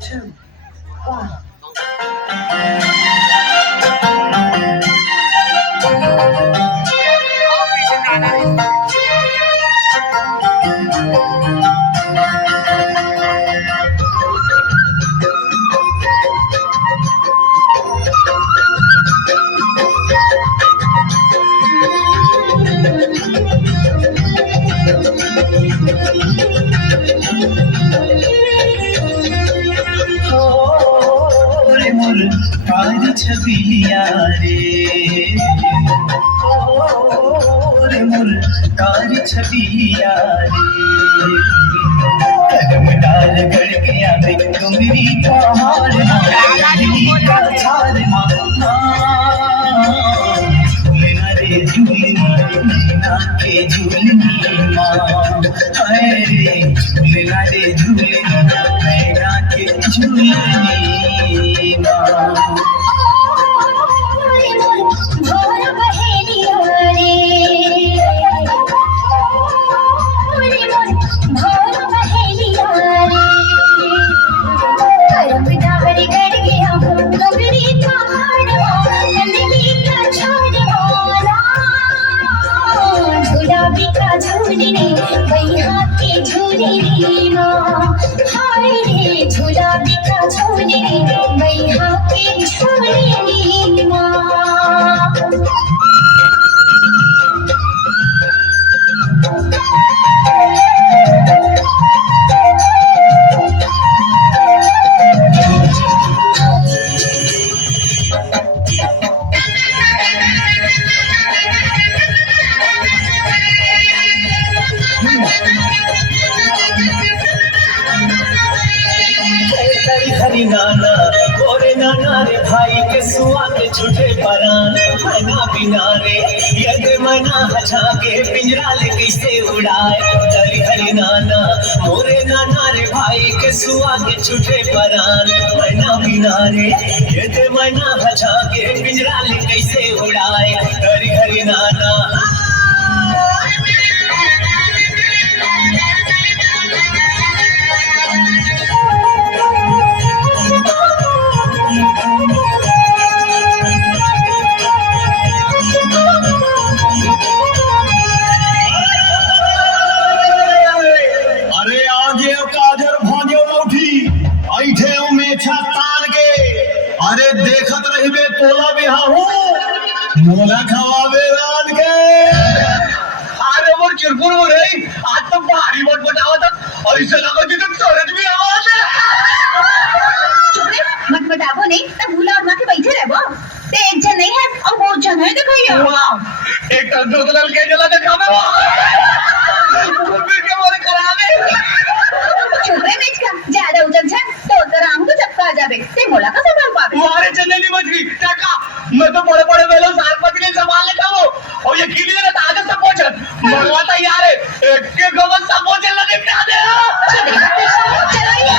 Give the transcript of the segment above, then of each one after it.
two, one. काज छबिलिया रे रे मोर काज छबिलिया रे कदम डाल गड़ गया रे डुंगरी पहाड़ का छाल झूलना रे झूलना के झूलनी माँ हाय रे झूलना रे झूलना के झूलनी झूला बिका झूले मैया के झूले माँ हरी नाना गोरे नाना रे भाई के सुआ के छुटे परान मना बिना रे यद मना हजा के पिंजरा ले कैसे उड़ाए हरी हरी नाना मोरे नाना रे भाई के सुआ के छुटे परान मना बिना रे यद मना हजा के पिंजरा ले कैसे उड़ाए हरी हरी नाना अरे देखत रहिबे तोला बिहाहू मोला खवाबे रात के अरे मोर चिरपुर हो रही आज तो भारी मत बतावत ऐसे लगो जी तुम सूरज भी आवाज है चुप रे मत बतावो नहीं तब भूला और मां के बैठे रहबो ते एक जन नहीं है और वो जन है दिखाइयो वाह एक तो दो लड़के जला दिखावे वाह के मोरे करावे चुप रे बेच का ज्यादा उजग छन तो राम को चपका आ जाबे ते मोला का संभाल पावे मारे चंदेली मछली काका मैं तो बड़े बड़े वेलो सार पति ने संभाल लेता हूं और ये गिली ने ताकत से पहुंच मरवा तैयार है एक के गवन सा पहुंचे लगे क्या दे चलो ये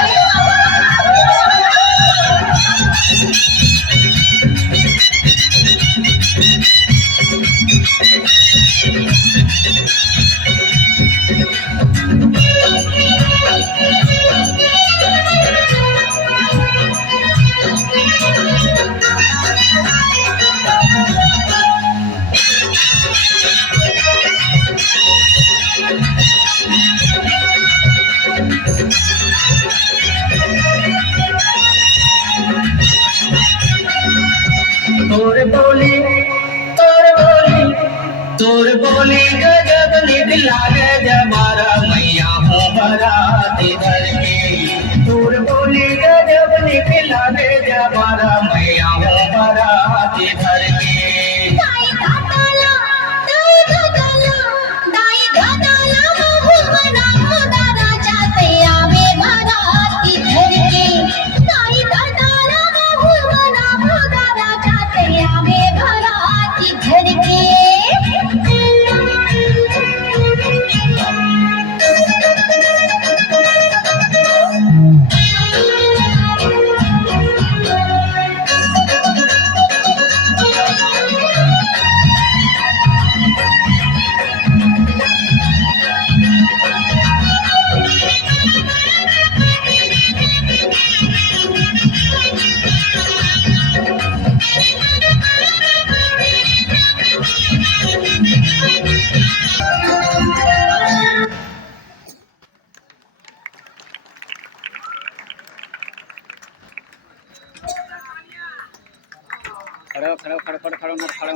खड़ो खड़ो खड़ो खड़ो खड़ो खड़ो